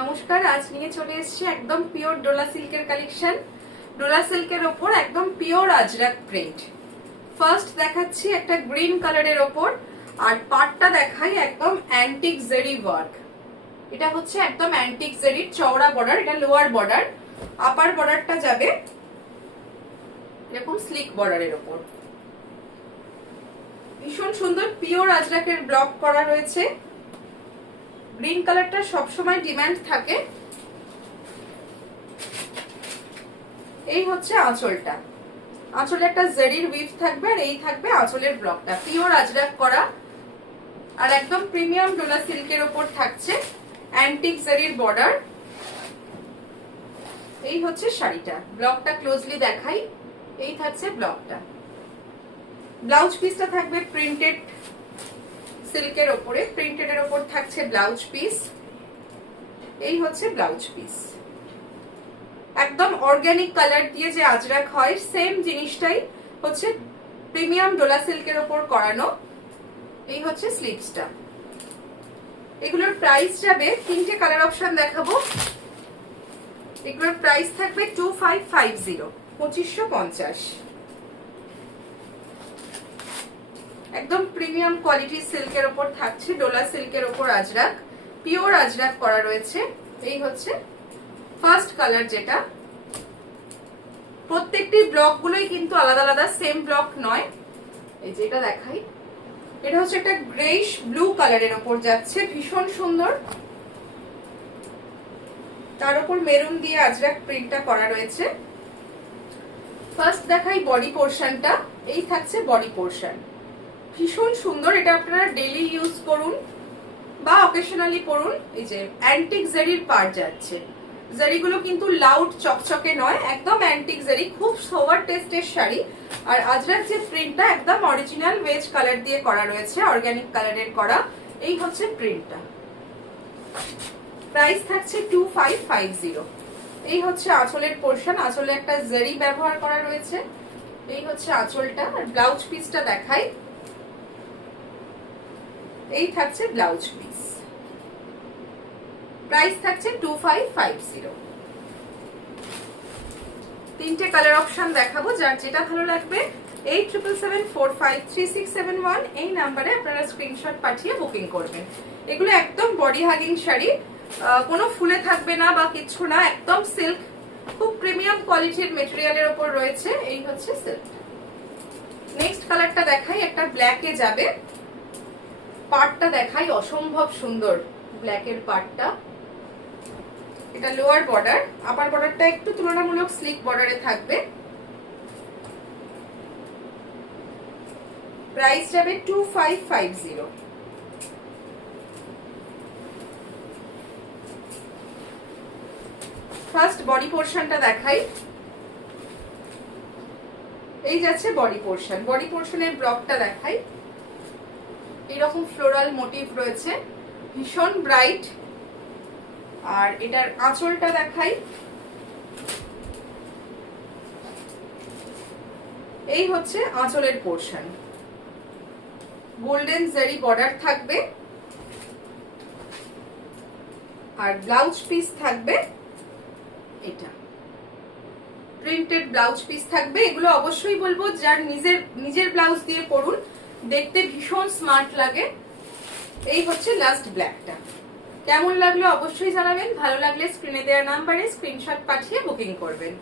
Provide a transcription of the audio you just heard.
নমস্কার, আজ নিয়ে চলে এসেছি একদম পিওর ডোলা সিল্কের কালেকশন। ডোলা সিল্কের ওপর একদম পিওর আজরাক প্রিন্ট। ফার্স্ট দেখাচ্ছি একটা গ্রিন কালারের ওপর, আর পার্টটা দেখাই একদম অ্যান্টিক জেরি ওয়ার্ক। এটা হচ্ছে একদম অ্যান্টিক জেরির চওড়া বর্ডার, এটা লোয়ার বর্ডার। আপার বর্ডারটা যাবে এরকম স্লিক বর্ডারের ওপর। ভীষণ সুন্দর পিওর আজরাকের ব্লক করা রয়েছে। গ্রিন কালারটা সবসময় ডিমান্ড থাকে। এই হচ্ছে আঁচলটা, আঁচলে একটা জেরির উইভ থাকবে, আর এই থাকবে আঁচলের ব্লকটা পিওর আজরাক করা, আর একদম প্রিমিয়াম ডোলা সিল্কের ওপর থাকছে অ্যান্টিক জেরির বর্ডার। এই হচ্ছে শাড়িটা, ব্লকটা ক্লোজলি দেখাই। এই থাকছে ব্লকটা। ব্লাউজ পিসটা থাকবে প্রিন্টেড সিল্কের ওপরে, প্রিন্টেড এর ওপর থাকছে ব্লাউজ পিস। এই হচ্ছে ব্লাউজ পিস। একদম অর্গানিক কালার দিয়ে যে আজরাক হয় সেম জিনিসটাই হচ্ছে প্রিমিয়াম ডোলা সিল্কের ওপর করানো। এই হচ্ছে স্লিভসটা। এগুলোর প্রাইস যাবে, তিনটে কালার অপশন দেখাবো। এগুলোর প্রাইস থাকবে 2550, 2550। একদম প্রিমিয়াম কোয়ালিটির সিল্কের ওপর থাকছে ডোলা সিল্কের ওপর আজরাক, পিওর আজরাক করা রয়েছে। এই হচ্ছে ফার্স্ট কালার, যেটা প্রত্যেকটি ব্লক গুলোই কিন্তু আলাদা আলাদা, সেম ব্লক নয়। এই যে এটা দেখাই, এটা হচ্ছে একটা গ্রেইশ ব্লু কালারের ওপর যাচ্ছে, ভীষণ সুন্দর। তার উপর মেরুন দিয়ে আজরাক প্রিন্টটা করা রয়েছে। ফার্স্ট দেখাই বডি পোর্শনটা। এই থাকছে বডি পোর্শন, ভীষণ সুন্দর। এটা আপনারা ডেইলি ইউজ করুন বা অকেশনালি পরুন। এই যে অ্যান্টিক জেরির পার্ট যাচ্ছে, জারিগুলো কিন্তু লাউড চকচকে নয়, একদম অ্যান্টিক জারি, খুব সোভার টেস্টের শাড়ি। আর আজরাক যে প্রিন্টটা একদম অরিজিনাল ওয়েজ কালার দিয়ে করা রয়েছে, অর্গানিক কালারের করা। এই হচ্ছে প্রিন্টটা। প্রাইস থাকছে 2550। এই হচ্ছে আঁচলের পোর্শন, আঁচলে একটা জারি ব্যবহার করা রয়েছে। এই হচ্ছে আঁচলটা। আর ব্লাউজ পিসটা দেখাই। এই থাকছে ব্লাউজ পিস। প্রাইস থাকছে 2550। তিনটে কালার অপশন দেখাবো, যার যেটা ভালো লাগবে 8774533671 এই নাম্বারে আপনারা স্ক্রিনশট পাঠিয়ে বুকিং করবেন। এগুলো একদম বডি হাগিং শাড়ি, কোনো ফুলে থাকবে না বা কিছু না, একদম সিল্ক, খুব প্রিমিয়াম কোয়ালিটির মেটেরিয়ালের উপর রয়েছে। এই হচ্ছে সিল্ক। নেক্সট কালারটা দেখাই, একটা ব্ল্যাকে যাবে। পার্টটা দেখাই, অসম্ভব সুন্দর ব্ল্যাকের পার্টটা। এটা লোয়ার বর্ডার, আপার বর্ডারটা একটু তুলনামূলক স্লিক বর্ডারে থাকবে। প্রাইস যাবে 2550। ফার্স্ট বডি পোর্শনটা দেখাই। এই যাচ্ছে বডি পোর্শন। বডি পোর্শনের ব্লকটা দেখাই। এইরকম ফ্লোরাল মোটিভ রয়েছে, ভীষণ ব্রাইট। আর এটার আঁচলটা দেখাই। এই হচ্ছে আঁচলের পোর্শন, গোল্ডেন জারি বর্ডার থাকবে। আর ব্লাউজ পিস থাকবে এটা, প্রিন্টেড ব্লাউজ পিস থাকবে। এগুলো অবশ্যই বলবো যার নিজের ব্লাউজ দিয়ে পরুন, দেখতে ভীষণ স্মার্ট লাগে। এই হচ্ছে লাস্ট ব্ল্যাকটা। কেমন লাগলো অবশ্যই জানাবেন। ভালো লাগলে স্ক্রিনে দেওয়া নাম্বারে স্ক্রিনশট পাঠিয়ে বুকিং করবেন।